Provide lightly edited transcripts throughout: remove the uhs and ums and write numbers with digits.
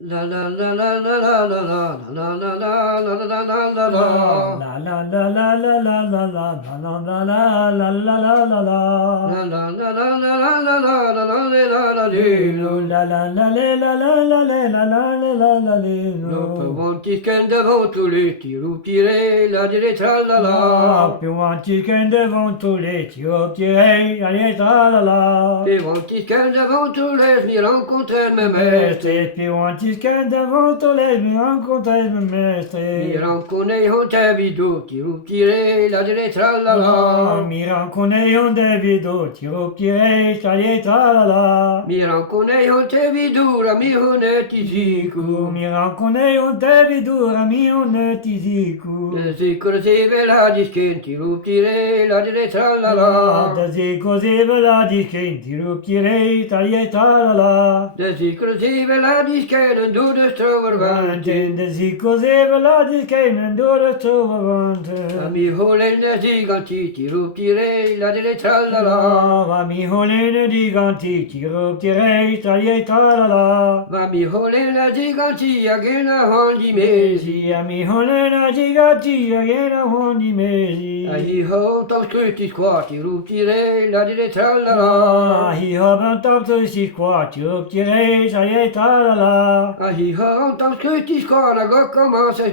La la la la la la la la la la la la la la la la. La la la la la la la la la la la la la la la La la. la la la la la la la la la la la Lilo la. la la la la la la la la la la la la Dopo lilo. monti che devo tu li tiro tirare la dire tra la Ah, la. più avanti che devant tous les tirei, allez tra la la. Più monti che devo tu le mi rencontre me Mestre, mestre. più avanti che devant tous les mi rencontre il Mi mestre. rencontre on te vidu tiro tirare la dire tra la Ah, la. mi rencontre des vidéos, tirei, allez tra la la. Mi rencontre on te vidu la mi honetti Zico, zico. mi rencontre un te vidura, mi un ti zico. Zico se ve la dischenti tirare la dire tra la Ah, la. da zico se ve la di che ti ruptirei, allez tra la la. Zico se ve la dischenti dove Avanti, strovervanti. da zico se ve la di che non dura trova Mi avanti. volendo giganti ti tirare la dire tra la Ah, la. va mi holene di ganti, ti ruptirei, allez tra la la. Ma mi volendo giganti a che la hangi Mesi, mesi. a mi holena di ganti, che non hondi Ai mesi. ho tanti squati tirare la dire tra la Ah, la. hi har vant op til sit kvart, jo, tirei, sa jeg tralala. Ai ho tanti squati che comincia a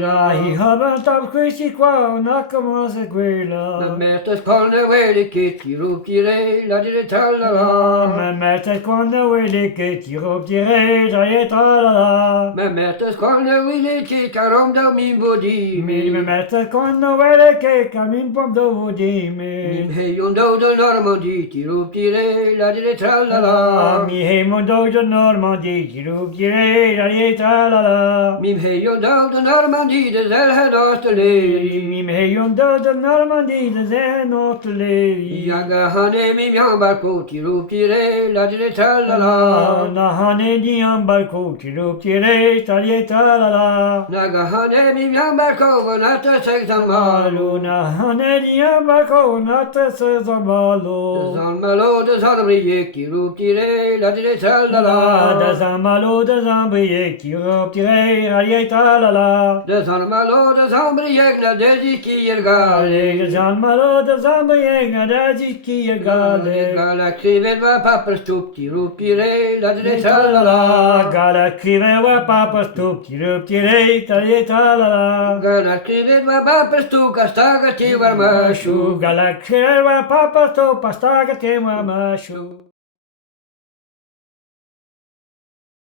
La, hi squilla. har vant op til sit kvart, nakka se Ma quella. mette scorne vedi che tirare la dire tra la Ah, la. me mette quando vuoi che ti tirei, sa jeg tralala. Ma mette scorne vedi che carom da mi Me bodimi. mette quando vuoi che camin pom dovo Mi dimmi. hei un do do Normandie tirare la dire tra la Ah, la. mi hei mon dojo Normandie, ti tirei, sa jeg tralala. Mi hei un do do Normandie de zelhen osterlee. Mim hei on de Normandie, de zijn artillerie. Jaga hane mi mian barco tirare la dire tra la la. Na hane di un balcon, ti lo tirei, taglieta la la. Naga hane mi mian barco vanata sexta Malo, malo. na hane di un balcon, a te se De zamalo. zan malo de zan brie tirare la dire tra la La, de la. zamalo, de zambrier, ti lo tirei, taglieta la la. De zan malo de zan brie na de ziki Allez, de gale. zamalo, de zambrier, na da ziki gale. Gala scriveva papper stup tirare la dire tra la La, la. gala scriveva papa stup, ti lo tirei, taglieta la la. Gala scriveva papper stup castaga ti varmasciu. Galaxy, papa, to pasta, que tem uma macho.